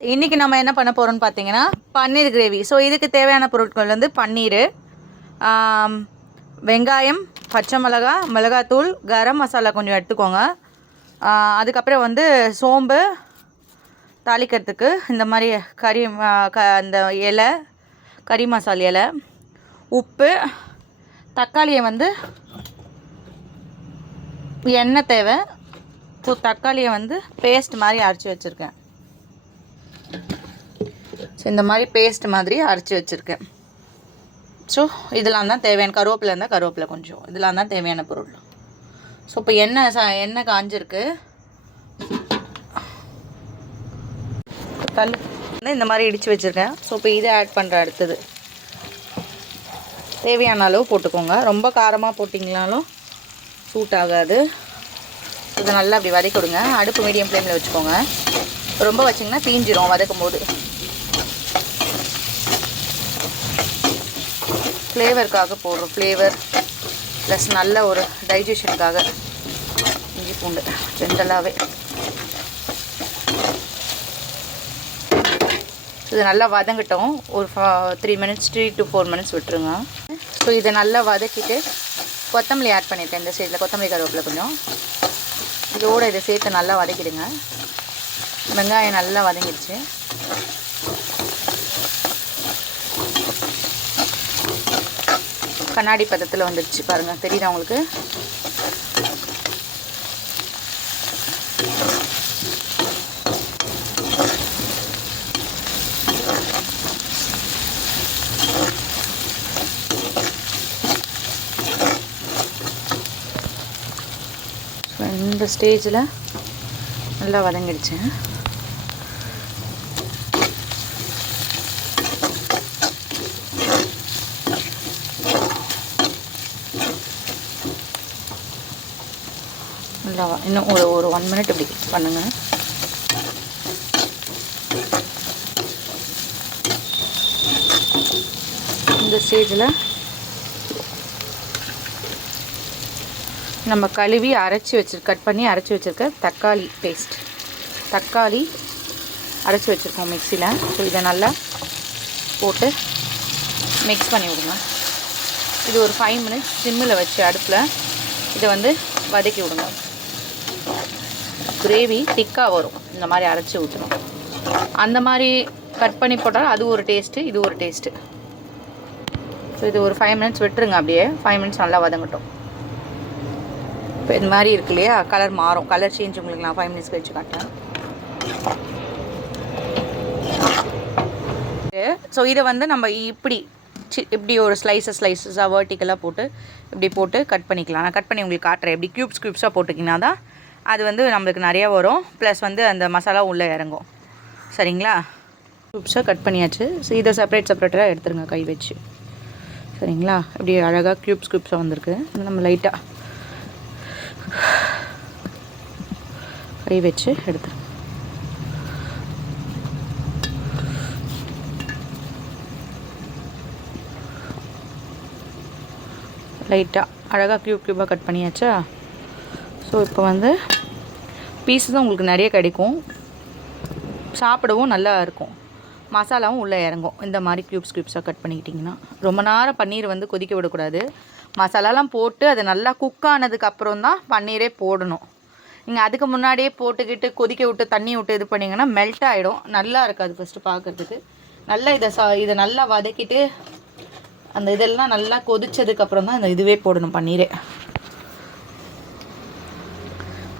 இன்றைக்கி நம்ம என்ன பண்ண போகிறோம்னு பார்த்தீங்கன்னா பன்னீர் கிரேவி. ஸோ இதுக்கு தேவையான பொருட்கள் வந்து பன்னீர், வெங்காயம், பச்சை மிளகா, மிளகாத்தூள், கரம் மசாலா கொஞ்சம் எடுத்துக்கோங்க. அதுக்கப்புறம் வந்து சோம்பு தாளிக்கிறதுக்கு இந்த மாதிரி அந்த இலை, கறி மசாலா இலை, உப்பு, தக்காளியை வந்து எண்ணெய் தேவை. தக்காளியை வந்து பேஸ்ட் மாதிரி அரைச்சி வச்சுருக்கேன். ஸோ இந்த மாதிரி பேஸ்ட் மாதிரி அரைச்சி வச்சுருக்கேன். ஸோ இதெல்லாம் தான் தேவையான, கருவேப்பிலை இருந்தால் கருவேப்பிலை கொஞ்சம், இதெல்லாம் தான் தேவையான பொருள். ஸோ இப்போ எண்ணெய் காஞ்சிருக்கு. கல் வந்து இந்த மாதிரி இடித்து வச்சுருக்கேன். ஸோ இப்போ இதை ஆட் பண்ணுற அடுத்தது தேவையான அளவு போட்டுக்கோங்க. ரொம்ப காரமாக போட்டிங்கனாலும் சூட் ஆகாது. இதை நல்லா அப்படி வதக்கி கொடுங்க. அடுப்பு மீடியம் ஃப்ளேமில் வச்சுக்கோங்க. ரொம்ப வச்சிங்கன்னா தீஞ்சிரும் வதக்கும் போது. ஃப்ளேவருக்காக போடுறோம், ஃப்ளேவர் ப்ளஸ் நல்ல ஒரு டைஜஷனுக்காக. இஞ்சி பூண்டு ஜென்ரலாகவே இது நல்லா வதங்கட்டும். ஒரு 3 to 4 minutes விட்டுருங்க. ஸோ இதை நல்லா வதக்கிட்டு கொத்தமல்லி ஆட் பண்ணியிருக்கேன். இந்த சைடில் கொத்தமல்லி கருவேப்பிலை கொஞ்சம் இதோடு இதை சேர்த்து நல்லா வதக்கிடுங்க. வெங்காயம் நல்லா வதங்கிடுச்சு. கண்ணாடி பதத்தில் வந்துடுச்சு பாருங்கள், தெரியுதா உங்களுக்கு? இந்த ஸ்டேஜில் நல்லா வதங்கிடுச்சு. நல்லா இன்னும் ஒரு 1 minute இப்படி பண்ணுங்கள். இந்த ஸ்டேஜில் நம்ம கழுவி கட் பண்ணி அரைச்சி வச்சுருக்க தக்காளி பேஸ்ட், தக்காளி அரைச்சி வச்சுருக்கோம் மிக்சியில். ஸோ இதை நல்லா போட்டு மிக்ஸ் பண்ணி விடுங்க. இது ஒரு 5 minutes சிம்மில் வச்சு அடுப்பில் இதை வந்து வதக்கி விடுங்க. கிரேவி திக்காக வரும் இந்த மாதிரி அரைச்சி ஊற்றணும். அந்த மாதிரி கட் பண்ணி போட்டால் அது ஒரு டேஸ்ட்டு, இது ஒரு டேஸ்ட்டு. ஸோ இது ஒரு 5 minutes விட்டுருங்க. அப்படியே 5 minutes நல்லா வதங்கட்டும். இப்போ இந்த மாதிரி இருக்கு இல்லையா, கலர் மாறும். கலர் சேஞ்ச் உங்களுக்கு நான் 5 minutes கழிச்சு காட்டுறேன். ஸோ இதை வந்து நம்ம இப்படி ஒரு ஸ்லைஸஸாக வேர்ட்டிக்கலாக போட்டு இப்படி போட்டு கட் பண்ணிக்கலாம். நான் கட் பண்ணி உங்களுக்கு காட்டுறேன். இப்படி க்யூப்ஸாக போட்டுக்கிங்கன்னா தான் அது வந்து நம்மளுக்கு நிறையா வரும். ப்ளஸ் வந்து அந்த மசாலா உள்ளே இறங்கும். சரிங்களா? க்யூப்ஸாக கட் பண்ணியாச்சு. ஸோ இதை செப்பரேட்டாக எடுத்துருங்க கை வச்சு. சரிங்களா? இப்படி அழகாக க்யூப்ஸாக வந்திருக்கு. நம்ம லைட்டாக கை வச்சு எடுத்துருங்க. லைட்டாக அழகாக க்யூபாக கட் பண்ணியாச்சா? ஸோ இப்போ வந்து பீஸு தான் உங்களுக்கு நிறைய கிடைக்கும். சாப்பிடவும் நல்லா இருக்கும். மசாலாவும் உள்ளே இறங்கும். இந்த மாதிரி க்யூப்ஸாக கட் பண்ணிக்கிட்டிங்கன்னா. ரொம்ப நேரம் பன்னீர் வந்து கொதிக்க விடக்கூடாது. மசாலாலாம் போட்டு அது நல்லா குக் ஆனதுக்கப்புறம் தான் பன்னீரே போடணும். நீங்கள் அதுக்கு முன்னாடியே போட்டுக்கிட்டு கொதிக்க விட்டு தண்ணி விட்டு இது பண்ணிங்கன்னா மெல்ட் ஆகிடும். நல்லா இருக்காது ஃபஸ்ட்டு பார்க்குறதுக்கு. நல்லா இதை நல்லா வதக்கிட்டு அந்த இதெல்லாம் நல்லா கொதிச்சதுக்கப்புறம் தான் இந்த இதுவே போடணும் பன்னீரே.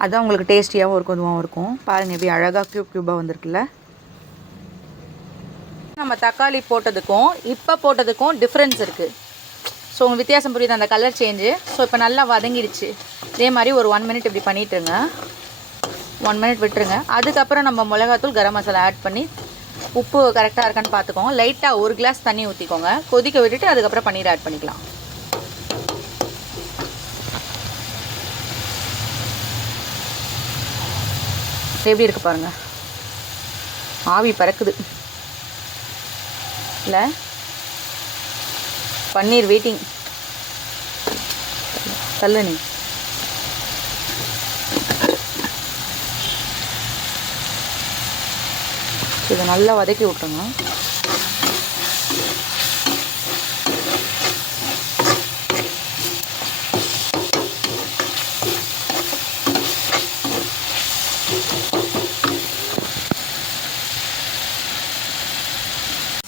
அதுதான் உங்களுக்கு டேஸ்டியாகவும் இருக்கும், இதுவாகவும் இருக்கும். பாருங்கள் எப்படி அழகாக க்யூபாக வந்திருக்குல்ல. நம்ம தக்காளி போட்டதுக்கும் இப்போ போட்டதுக்கும் டிஃப்ரென்ஸ் இருக்குது. ஸோ உங்களுக்கு வித்தியாசம் புரியுது, அந்த கலர் சேஞ்சு. ஸோ இப்போ நல்லா வதங்கிடுச்சு. இதே மாதிரி ஒரு 1 minute இப்படி பண்ணிட்டுருங்க. 1 minute விட்டுருங்க. அதுக்கப்புறம் நம்ம மிளகாத்தூள், கரம் மசாலா ஆட் பண்ணி உப்பு கரெக்டாக இருக்கான்னு பார்த்துக்கோங்க. லைட்டாக 1 glass தண்ணி ஊற்றிக்கோங்க. கொதிக்க விட்டுட்டு அதுக்கப்புறம் பன்னீர் ஆட் பண்ணிக்கலாம். எப்படி இருக்குது பாருங்கள், ஆவி பறக்குது இல்லை? பன்னீர் வெயிட்டிங். தள்ளு நீ. ஸோ இதை நல்லா வதக்கி விட்டுருங்க.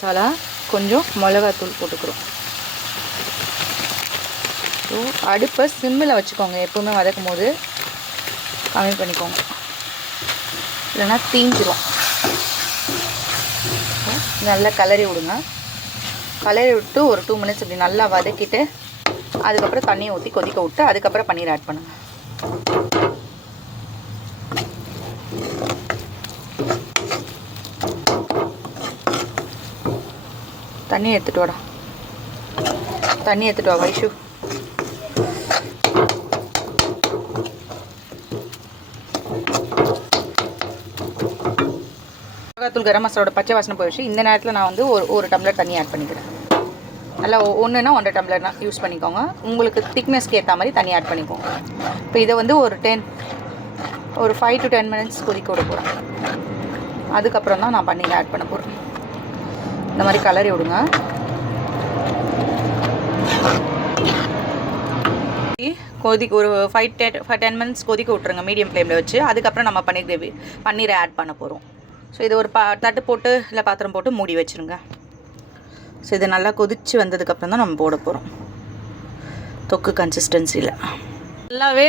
மசாலா கொஞ்சம் மிளகாத்தூள் போட்டுக்கிறோம். ஸோ அடுப்பை சிம்மில் வச்சுக்கோங்க. எப்போவுமே வதக்கும் போது கம்மி பண்ணிக்கோங்க, இல்லைன்னா தீஞ்சிரும். நல்லா கிளறி விடுங்க. கிளறி விட்டு ஒரு 2 மினிட்ஸ் இப்படி நல்லா வதக்கிட்டு அதுக்கப்புறம் தண்ணியை ஊற்றி கொதிக்க விட்டு அதுக்கப்புறம் பன்னீர் ஆட் பண்ணுங்கள். தண்ணி எடுத்துகிட்டு வாடா, தண்ணி எடுத்துகிட்டு வா வைஷு. மிளகாத்தூள் கரம் மசாலோட பச்சை வாசனை போயிடுச்சு. இந்த நேரத்தில் நான் வந்து ஒரு டம்ளர் தண்ணி ஆட் பண்ணிக்கிறேன். நல்லா 1னா 1.5 டம்ளர்னா யூஸ் பண்ணிக்கோங்க. உங்களுக்கு திக்னஸ்க்கு ஏற்ற மாதிரி தண்ணி ஆட் பண்ணிக்கோங்க. இப்போ இதை வந்து ஒரு 5 to 10 மினிட்ஸ் கொதிக்க விட போகிறேன். அதுக்கப்புறம் தான் நான் பன்னீர் ஆட் பண்ண போகிறேன். இந்த மாதிரி கலரி விடுங்க. கொதிக்க ஒரு 5-10 மினிட்ஸ் கொதிக்க விட்ருங்க மீடியம் ஃப்ளேமில் வச்சு. அதுக்கப்புறம் நம்ம பன்னீரை ஆட் பண்ண போகிறோம். ஸோ இது ஒரு தட்டு போட்டு இல்லை பாத்திரம் போட்டு மூடி வச்சுருங்க. ஸோ இது நல்லா கொதித்து வந்ததுக்கப்புறம் தான் நம்ம போட போகிறோம். தொக்கு கன்சிஸ்டன்சியில் நல்லாவே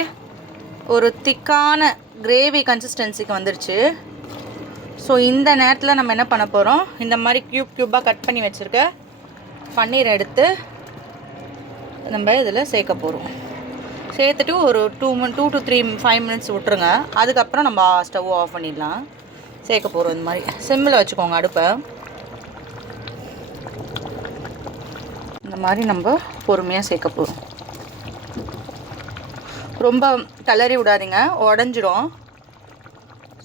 ஒரு திக்கான கிரேவி கன்சிஸ்டன்சிக்கு வந்துருச்சு. ஸோ இந்த நேரத்தில் நம்ம என்ன பண்ண போகிறோம், இந்த மாதிரி க்யூபாக கட் பண்ணி வச்சுருக்க பன்னீர் எடுத்து நம்ம இதில் சேர்க்க போகிறோம். சேர்த்துட்டு ஒரு 2 to 5 மினிட்ஸ் விட்டுருங்க. அதுக்கப்புறம் நம்ம ஸ்டவ் ஆஃப் பண்ணிடலாம். சேர்க்க போகிறோம். இந்த மாதிரி சிம்மில் வச்சுக்கோங்க அடுப்பை. இந்த மாதிரி நம்ம பொறுமையாக சேர்க்க போகிறோம். ரொம்ப கலரி விடாதீங்க, உடஞ்சிடும்.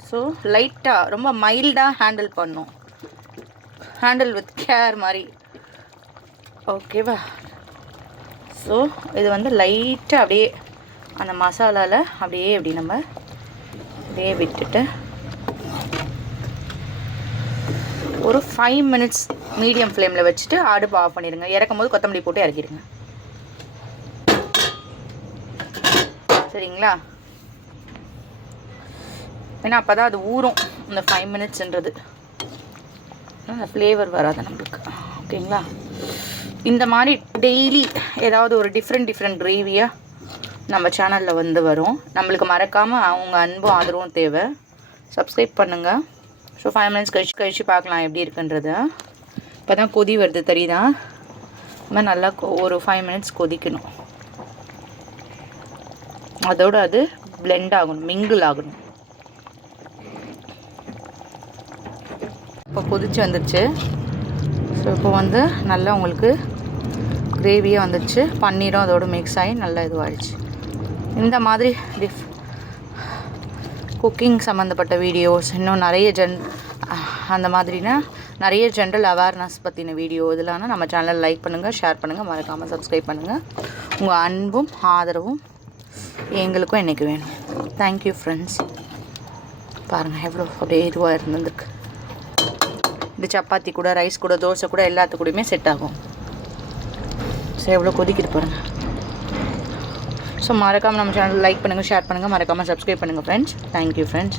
ஸோ லைட்டாக ரொம்ப மைல்டாக ஹேண்டில் பண்ணணும். ஹேண்டில் வித் கேர் மாதிரி. ஓகேவா? ஸோ இது வந்து லைட்டாக அப்படியே அந்த மசாலாவில் அப்படியே இப்படி நம்ம அப்படியே விட்டுட்டு ஒரு 5 மினிட்ஸ் மீடியம் ஃப்ளேமில் வச்சுட்டு அடுப்பு ஆஃப் பண்ணிடுங்க. இறக்கும் போது கொத்தமல்லி போட்டு இறக்கிடுங்க. சரிங்களா? ஏன்னா அப்போ தான் அது ஊறும். இந்த 5 மினிட்ஸ்ன்றது அந்த ஃப்ளேவர் வராது நம்மளுக்கு. ஓகேங்களா? இந்த மாதிரி டெய்லி ஏதாவது ஒரு டிஃப்ரெண்ட் கிரேவியாக நம்ம சேனலில் வந்து வரும். நம்மளுக்கு மறக்காமல் அவங்க அன்பும் ஆதரவும் தேவை. சப்ஸ்கிரைப் பண்ணுங்கள். ஸோ 5 மினிட்ஸ் கழிச்சு பார்க்கலாம் எப்படி இருக்குன்றது. இப்போ தான் கொதி வருது தெரியுதா? இந்த மாதிரி நல்லா ஒரு 5 மினிட்ஸ் கொதிக்கணும். அதோடு அது பிளெண்ட் ஆகணும், மிங்கிள் ஆகணும். இப்போ கொதிச்சு வந்துடுச்சு. ஸோ இப்போ வந்து நல்லா உங்களுக்கு கிரேவியாக வந்துடுச்சு. பன்னீரும் அதோடு மிக்ஸ் ஆகி நல்லா இதுவாகிடுச்சு. இந்த மாதிரி குக்கிங் சம்மந்தப்பட்ட வீடியோஸ், இன்னும் நிறைய அந்த மாதிரினா நிறைய ஜென்ரல் அவேர்னஸ் பற்றின வீடியோ இதெல்லாம் நம்ம சேனலில் லைக் பண்ணுங்கள், ஷேர் பண்ணுங்கள், மறக்காமல் சப்ஸ்கிரைப் பண்ணுங்கள். உங்கள் அன்பும் ஆதரவும் எங்களுக்கும் என்றைக்கு வேணும். Thank you friends. பாருங்கள் எவ்வளோ அப்படியே இதுவாக இருந்திருக்கு. இது சப்பாத்தி கூட, ரைஸ் கூட, தோசை கூட எல்லாத்துக்கூடையுமே செட் ஆகும். ஸோ எவ்வளோ கொதிக்கிட்டு பாருங்கள். ஸோ மறக்காமல் நம்ம சேனல் லைக் பண்ணுங்கள், ஷேர் பண்ணுங்கள், மறக்காமல் சப்ஸ்கிரைப் பண்ணுங்கள் ஃப்ரெண்ட்ஸ். Thank you friends.